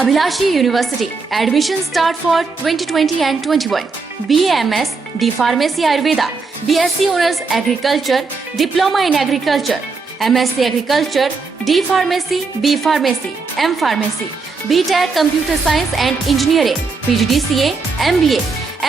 Abhilashi University. Admission start for 2020 and 21. BAMS, D Pharmacy Ayurveda, BSc Honors Agriculture, Diploma in Agriculture, MSc Agriculture, D Pharmacy, B Pharmacy, M Pharmacy, BTech Computer Science and Engineering, PGDCA, MBA,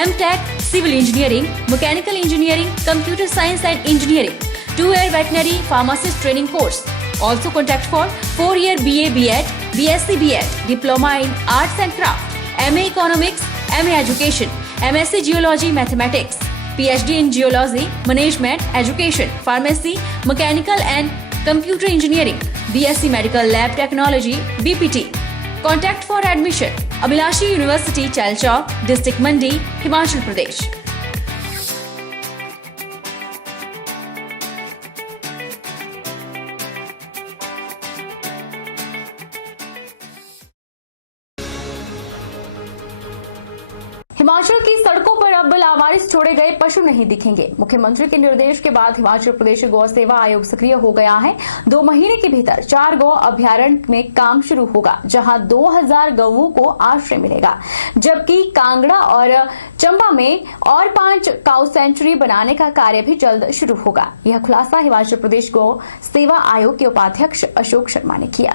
MTech Civil Engineering, Mechanical Engineering, Computer Science and Engineering, 2-year Veterinary Pharmacist Training Course. Also contact for 4-year BA BEd, BSc BEd, Diploma in Arts and Craft, MA Economics, MA Education, MSc Geology Mathematics, PhD in Geology, Management, Education, Pharmacy, Mechanical and Computer Engineering, BSc Medical Lab Technology, BPT. Contact for admission. Abhilashi University, Chalchawk, District Mandi, Himachal Pradesh. Himachal की सड़कों पर अब लावारिस छोड़े गए पशु नहीं दिखेंगे। मुख्यमंत्री के निर्देश के बाद हिमाचल प्रदेश गौ सेवा आयोग सक्रिय हो गया है। 2 महीने के भीतर 4 गौ अभ्यारण्य में काम शुरू होगा, जहां 2000 गौओं को आश्रय मिलेगा, जबकि कांगड़ा और चंबा में और 5 काउ सेंचुरी बनाने का कार्य भी जल्द शुरू होगा। यह खुलासा हिमाचल प्रदेश गौ सेवा आयोग के उपाध्यक्ष अशोक शर्मा ने किया।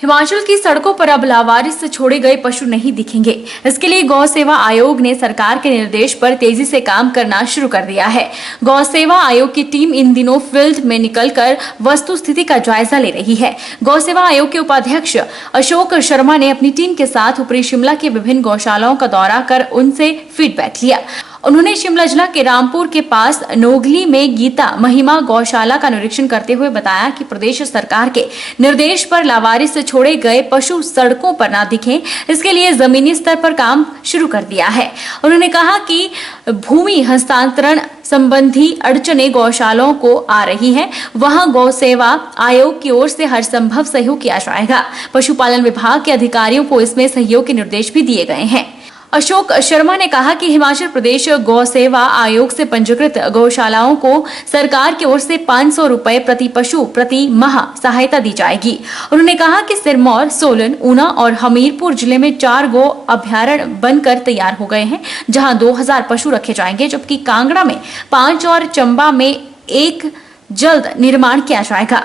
हिमाचल की सड़कों पर अब लावारिस छोड़े गए पशु नहीं दिखेंगे। इसके लिए गौ सेवा आयोग ने सरकार के निर्देश पर तेजी से काम करना शुरू कर दिया है। गौ सेवा आयोग की टीम इन दिनों फील्ड में निकलकर वस्तु स्थिति का जायजा ले रही है। गौ सेवा आयोग के उपाध्यक्ष अशोक शर्मा ने अपनी टीम के साथ ऊपरी शिमला के विभिन्न गौशालाओं का दौरा कर उनसे फीडबैक लिया। उन्होंने शिमला जिला के रामपुर के पास नोगली में गीता महिमा गौशाला का निरीक्षण करते हुए बताया कि प्रदेश सरकार के निर्देश पर लावारिस से छोड़े गए पशु सड़कों पर ना दिखें, इसके लिए जमीनी स्तर पर काम शुरू कर दिया है। उन्होंने कहा कि भूमि हस्तांतरण संबंधी अड़चने गौशालाओं को आ रही है, वहां गौ सेवा आयोग की ओर से हर संभव सहयोग किया जाएगा। पशुपालन विभाग के अधिकारियों को इसमें सहयोग के निर्देश भी दिए गए हैं। अशोक शर्मा ने कहा कि हिमाचल प्रदेश गौ सेवा आयोग से पंजीकृत गौशालाओं को सरकार की ओर से 500 रुपए प्रति पशु प्रति माह सहायता दी जाएगी। उन्होंने कहा कि सिरमौर, सोलन, ऊना और हमीरपुर जिले में 4 गौ अभ्यारण्य बनकर तैयार हो गए हैं, जहां 2000 पशु रखे जाएंगे, जबकि कांगड़ा में 5 और चंबा में 1 जल्द निर्माण किया जाएगा।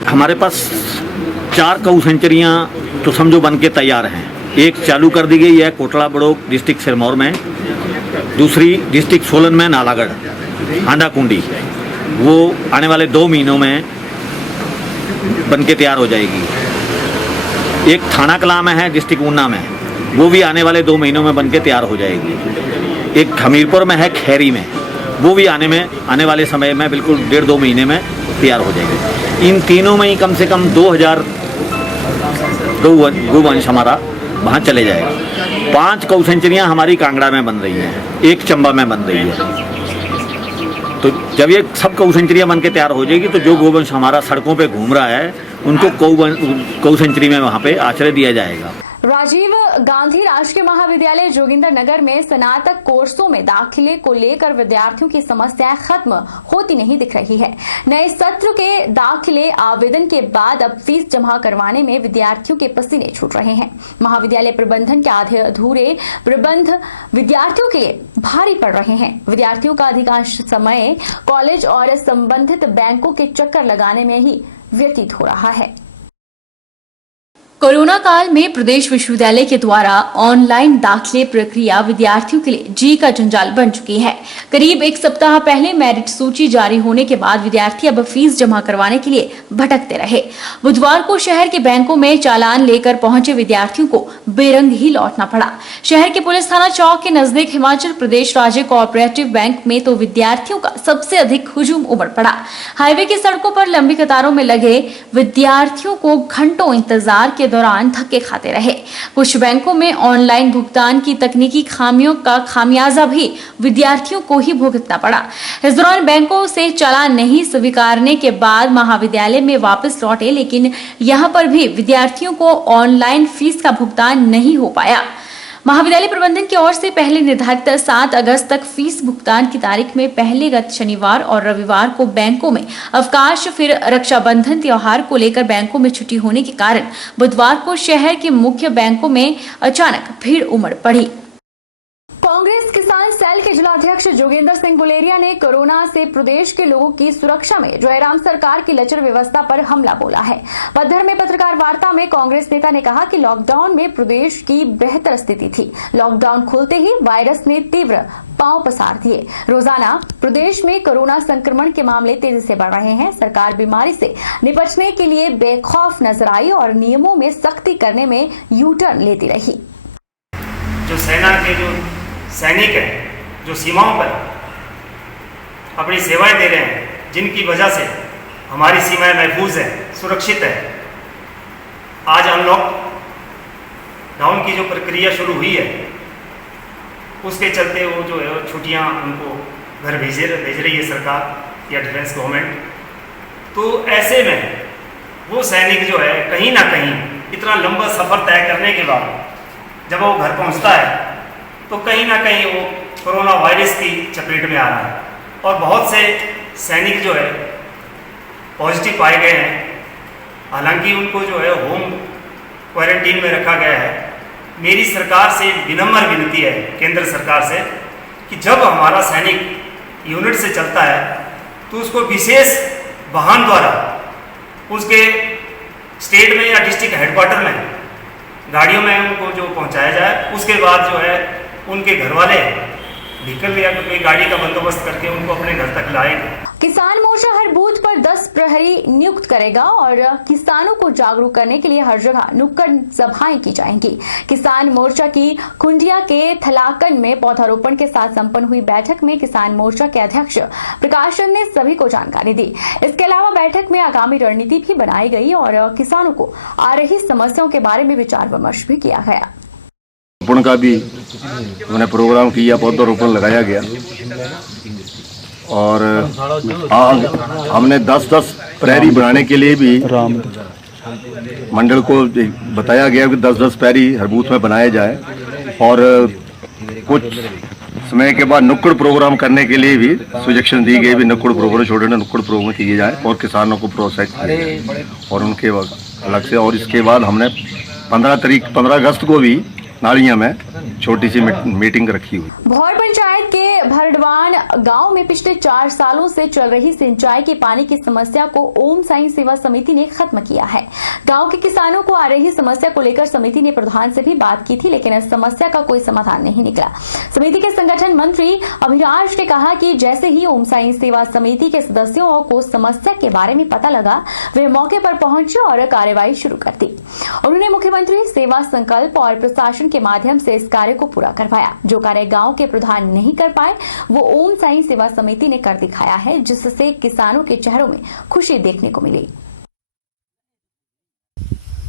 हमारे पास 4 गौ सेंचुरियां तो समझो बन के तैयार हैं। एक चालू कर दी गई है कोटला बड़ोग डिस्ट्रिक्ट सिरमौर में, दूसरी डिस्ट्रिक्ट सोलन में नालागढ़ आंडाकुंडी, वो आने वाले 2 महीनों में बन के तैयार हो जाएगी। एक थाना कलां में है डिस्ट्रिक्ट ऊना में, वो भी आने वाले 2 महीनों में बन के तैयार हो जाएगी। एक हमीरपुर में है खैरी में, वो भी आने वाले समय में बिल्कुल 1.5-2 महीने में तैयार हो जाएगी। इन तीनों में ही कम से कम 2000 गौवंश हमारा वहाँ चले जाएगा। 5 गौ सेंचुरियाँ हमारी कांगड़ा में बन रही हैं, 1 चंबा में बन रही है। तो जब ये सब गौ सेंचुरियाँ बन के तैयार हो जाएगी तो जो गौवंश हमारा सड़कों पे घूम रहा है उनको गौ सेंचुरी में वहाँ पे आश्रय दिया जाएगा। राजीव गांधी राजकीय महाविद्यालय जोगिंदर नगर में स्नातक कोर्सों में दाखिले को लेकर विद्यार्थियों की समस्याएं खत्म होती नहीं दिख रही है। नए सत्र के दाखिले आवेदन के बाद अब फीस जमा करवाने में विद्यार्थियों के पसीने छूट रहे हैं। महाविद्यालय प्रबंधन के आधे अधूरे प्रबंध विद्यार्थियों के लिए भारी पड़ रहे हैं। विद्यार्थियों का अधिकांश समय कॉलेज और संबंधित बैंकों के चक्कर लगाने में ही व्यतीत हो रहा है। कोरोना काल में प्रदेश विश्वविद्यालय के द्वारा ऑनलाइन दाखिले प्रक्रिया विद्यार्थियों के लिए जी का जंजाल बन चुकी है। करीब 1 सप्ताह पहले मेरिट सूची जारी होने के बाद विद्यार्थी अब फीस जमा करवाने के लिए भटकते रहे। बुधवार को शहर के बैंकों में चालान लेकर पहुंचे विद्यार्थियों को बेरंग ही लौटना पड़ा। शहर के पुलिस थाना चौक के नजदीक हिमाचल प्रदेश राज्य कोऑपरेटिव बैंक में तो विद्यार्थियों का सबसे अधिक हुजूम उमड़ पड़ा। हाईवे की सड़कों पर लंबी कतारों में लगे विद्यार्थियों को घंटों इंतजार के दौरान धक्के खाते रहे। कुछ बैंकों में ऑनलाइन भुगतान की तकनीकी खामियों का खामियाजा भी विद्यार्थियों को ही भुगतना पड़ा। इस दौरान बैंकों से चालान नहीं स्वीकारने के बाद महाविद्यालय में वापस लौटे, लेकिन यहां पर भी विद्यार्थियों को ऑनलाइन फीस का भुगतान नहीं हो पाया। महाविद्यालय प्रबंधन की ओर से पहले निर्धारित 7 अगस्त तक फीस भुगतान की तारीख में पहले गत शनिवार और रविवार को बैंकों में अवकाश, फिर रक्षाबंधन त्योहार को लेकर बैंकों में छुट्टी होने के कारण बुधवार को शहर के मुख्य बैंकों में अचानक भीड़ उमड़ पड़ी। कांग्रेस किसान सेल के जिलाध्यक्ष जोगेंद्र सिंह गुलेरिया ने कोरोना से प्रदेश के लोगों की सुरक्षा में जयराम सरकार की लचर व्यवस्था पर हमला बोला है। पद्धर में पत्रकार वार्ता में कांग्रेस नेता ने कहा कि लॉकडाउन में प्रदेश की बेहतर स्थिति थी। लॉकडाउन खुलते ही वायरस ने तीव्र पांव पसार दिए। रोजाना प्रदेश में कोरोना संक्रमण के मामले तेजी से बढ़ रहे हैं। सरकार बीमारी से निपटने के लिए बेखौफ नजर आई और नियमों में सख्ती करने में यू टर्न लेती रही। जो सेना के जो सैनिक हैं, जो सीमाओं पर अपनी सेवाएं दे रहे हैं, जिनकी वजह से हमारी सीमाएं महफूज हैं, सुरक्षित है। आज अनलॉक डाउन की जो प्रक्रिया शुरू हुई है, उसके चलते वो जो है छुट्टियां उनको घर भेज रही है सरकार या डिफेंस गवर्नमेंट। तो ऐसे में वो सैनिक जो है कहीं ना कहीं इतना लंबा सफ़र तय करने के बाद जब वो घर पहुंचता है तो कहीं ना कहीं वो कोरोना वायरस की चपेट में आ रहा है। और बहुत से सैनिक जो है पॉजिटिव पाए गए हैं। हालांकि उनको जो है होम क्वारंटीन में रखा गया है। मेरी सरकार से विनम्र विनती है, केंद्र सरकार से, कि जब हमारा सैनिक यूनिट से चलता है तो उसको विशेष वाहन द्वारा उसके स्टेट में या डिस्ट्रिक्ट हेडक्वार्टर में गाड़ियों में उनको जो पहुंचाया जाए। उसके बाद जो है उनके घर वाले व्हीकल या कोई गाड़ी का बंदोबस्त करके उनको अपने घर तक लाएंगे। किसान मोर्चा हर बूथ पर 10 प्रहरी नियुक्त करेगा और किसानों को जागरूक करने के लिए हर जगह नुक्कड़ सभाएं की जाएंगी। किसान मोर्चा की कुंडिया के थलाकन में पौधारोपण के साथ संपन्न हुई बैठक में किसान मोर्चा के अध्यक्ष प्रकाश चंद ने सभी को जानकारी दी। इसके अलावा बैठक में आगामी रणनीति भी बनाई गई और किसानों को आ रही समस्याओं के बारे में विचार विमर्श भी किया गया। रोपण का भी हमने प्रोग्राम किया, पौधारोपण लगाया गया और हमने 10-10 प्रहरी बनाने के लिए भी मंडल को बताया गया कि 10-10 प्रहरी हर बूथ में बनाया जाए और कुछ समय के बाद नुक्कड़ प्रोग्राम करने के लिए भी सजेशन दी गई भी नुक्कड़ प्रोग्राम छोटे नुक्कड़ प्रोग्राम किए जाए और किसानों को प्रोत्साहित किया जाए और उनके अलग से। और इसके बाद हमने 15 अगस्त को भी नालियां में छोटी सी मीटिंग रखी हुई। भौर पंचायत के भरडवान गांव में पिछले 4 सालों से चल रही सिंचाई के पानी की समस्या को ओम साई सेवा समिति ने खत्म किया है। गांव के किसानों को आ रही समस्या को लेकर समिति ने प्रधान से भी बात की थी, लेकिन इस समस्या का कोई समाधान नहीं निकला। समिति के संगठन मंत्री अभिराज ने कहा कि जैसे ही ओम साई सेवा समिति के सदस्यों को समस्या के बारे में पता लगा, वे मौके पर पहुंचे और कार्यवाही शुरू कर दी। उन्होंने मुख्यमंत्री सेवा संकल्प और प्रशासन के माध्यम से इस कार्य को पूरा करवाया। जो कार्य गांव के प्रधान नहीं कर पाए वो ओम साई सेवा समिति ने कर दिखाया है, जिससे किसानों के चेहरों में खुशी देखने को मिली।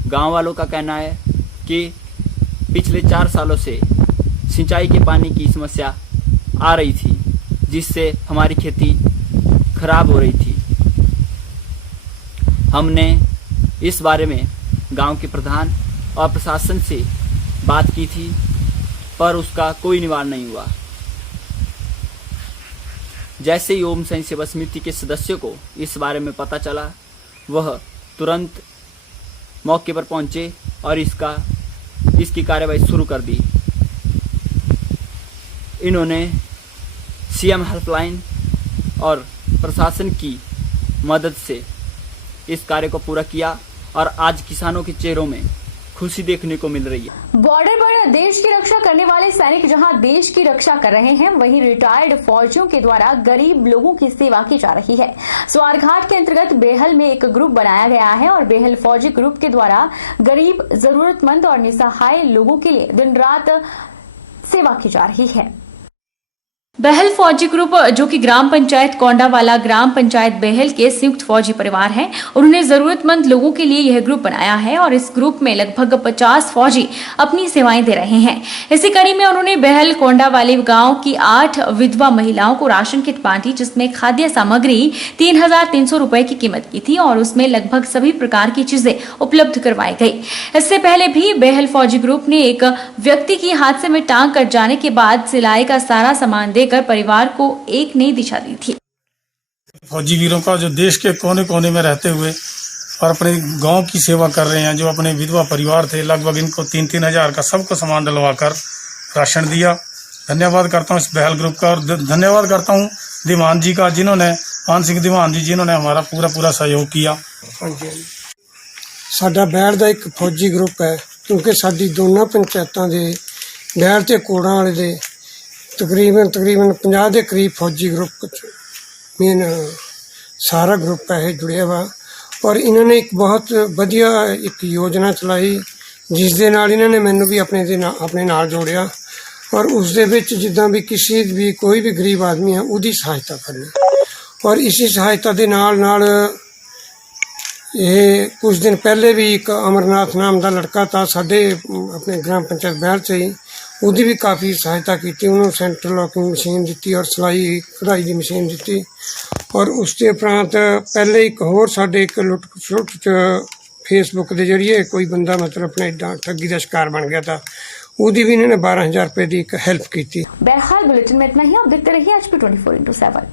गांव वालों का कहना है कि पिछले 4 सालों से सिंचाई के पानी की समस्या आ रही थी, जिससे हमारी खेती खराब हो रही थी। हमने इस बारे में गांव के प्रधान और प्रशासन से बात की थी, पर उसका कोई निवारण नहीं हुआ। जैसे ही ओम साई सेवा समिति के सदस्यों को इस बारे में पता चला, वह तुरंत मौके पर पहुंचे और इसकी कार्यवाही शुरू कर दी। इन्होंने सीएम हेल्पलाइन और प्रशासन की मदद से इस कार्य को पूरा किया और आज किसानों के चेहरों में खुशी देखने को मिल रही है। बॉर्डर पर देश की रक्षा करने वाले सैनिक जहां देश की रक्षा कर रहे हैं, वहीं रिटायर्ड फौजियों के द्वारा गरीब लोगों की सेवा की जा रही है। स्वारघाट के अंतर्गत बेहल में एक ग्रुप बनाया गया है और बेहल फौजी ग्रुप के द्वारा गरीब, जरूरतमंद और निसहाय लोगों के लिए दिन रात सेवा की जा रही है। बहल फौजी ग्रुप जो कि ग्राम पंचायत कोंडावाला ग्राम पंचायत बहल के संयुक्त फौजी परिवार हैं, उन्होंने जरूरतमंद लोगों के लिए यह ग्रुप बनाया है और इस ग्रुप में लगभग 50 फौजी अपनी सेवाएं दे रहे हैं। इसी कड़ी में उन्होंने बहल कोंडावाली गांव की 8 विधवा महिलाओं को राशन किट बांटी, जिसमें खाद्य सामग्री 3,300 रुपए की कीमत की थी और उसमें लगभग सभी प्रकार की चीजें उपलब्ध करवाई गई। इससे पहले भी बहल फौजी ग्रुप ने एक व्यक्ति की हादसे में टांग कट जाने के बाद सिलाई का सारा सामान देकर परिवार को एक नई दिशा दी थी। फौजी वीरों का जो देश के कोने कोने में रहते हुए और अपने गांव की सेवा कर रहे हैं, जो अपने विधवा परिवार थे, लगभग इनको 3-3 हजार का सबको सामान डलवाकर राशन दिया। धन्यवाद करता हूं इस बहल ग्रुप का और धन्यवाद करता हूं दीवान जी का, जिन्होंने मान सिंह दीवान जी जिन्होंने हमारा पूरा सहयोग किया। ਸਾਡਾ ਬਹਿਲ ਦਾ ਇੱਕ ਫੌਜੀ ਗਰੁੱਪ ਹੈ, ਕਿਉਂਕਿ ਸਾਡੀ ਦੋਨਾਂ ਪੰਚਾਇਤਾਂ ਦੇ ਬਹਿਲ ਤੇ ਕੋੜਾਂ ਵਾਲੇ ਦੇ ਤਕਰੀਬਨ 50 ਦੇ ਕਰੀਬ ਫੌਜੀ ਗਰੁੱਪ ਮੇਨ ਸਾਰਾ ਗਰੁੱਪ ਹੈ ਇਹ ਜੁੜਿਆ ਵਾ। ਔਰ ਇਹਨਾਂ ਨੇ ਇੱਕ ਬਹੁਤ ਵਧੀਆ ਇੱਕ ਯੋਜਨਾ ਚਲਾਈ, ਜਿਸ ਦੇ ਨਾਲ ਇਹਨਾਂ ਨੇ ਮੈਨੂੰ ਵੀ ਆਪਣੇ ਨਾਲ ਜੋੜਿਆ ਔਰ ਉਸ ਦੇ ਵਿੱਚ ਜਿੱਦਾਂ ਵੀ ਕਿਸੇ ਵੀ ਕੋਈ ਵੀ ਗਰੀਬ ਆਦਮੀ ਹੈ ਉਹਦੀ ਸਹਾਇਤਾ ਕਰਨੀ। ਔਰ ਇਸੇ ਸਹਾਇਤਾ ਦੇ ਨਾਲ ਇਹ ਕੁਝ ਦਿਨ ਪਹਿਲੇ ਵੀ ਇੱਕ ਅਮਰਨਾਥ ਨਾਮ ਦਾ ਲੜਕਾ ਤਾਂ ਸਾਡੇ ਆਪਣੇ ਗ੍ਰਾਮ ਪੰਚਾਇਤ ਬਹਿਲ 'ਚ ਹੀ, ਉਹਦੀ ਵੀ ਕਾਫੀ ਸਹਾਇਤਾ ਕੀਤੀ। ਉਹਨੂੰ ਸੈਂਟਰ ਲੌਕਿੰਗ ਮਸ਼ੀਨ ਦਿੱਤੀ ਔਰ ਸਿਲਾਈ ਕਢਾਈ ਦੀ ਮਸ਼ੀਨ ਦਿੱਤੀ। ਔਰ ਉਸ ਦੇ ਉਪਰੰਤ ਪਹਿਲੇ ਇੱਕ ਹੋਰ ਸਾਡੇ ਇੱਕ ਲੁੱਟ ਖਸੁੱਟ 'ਚ ਫੇਸਬੁੱਕ ਦੇ ਜਰੀਏ ਕੋਈ ਬੰਦਾ ਮਤਲਬ ਆਪਣੇ ਠੱਗੀ ਦਾ शिकार बन गया था, ਉਹਦੀ ਵੀ ਇਹਨਾਂ ਨੇ 12,000 रुपए ਦੀ ਇੱਕ हेल्प की। बहरहाल बुलेटिन में इतना ही। आप देखते रहिए HP 24x7।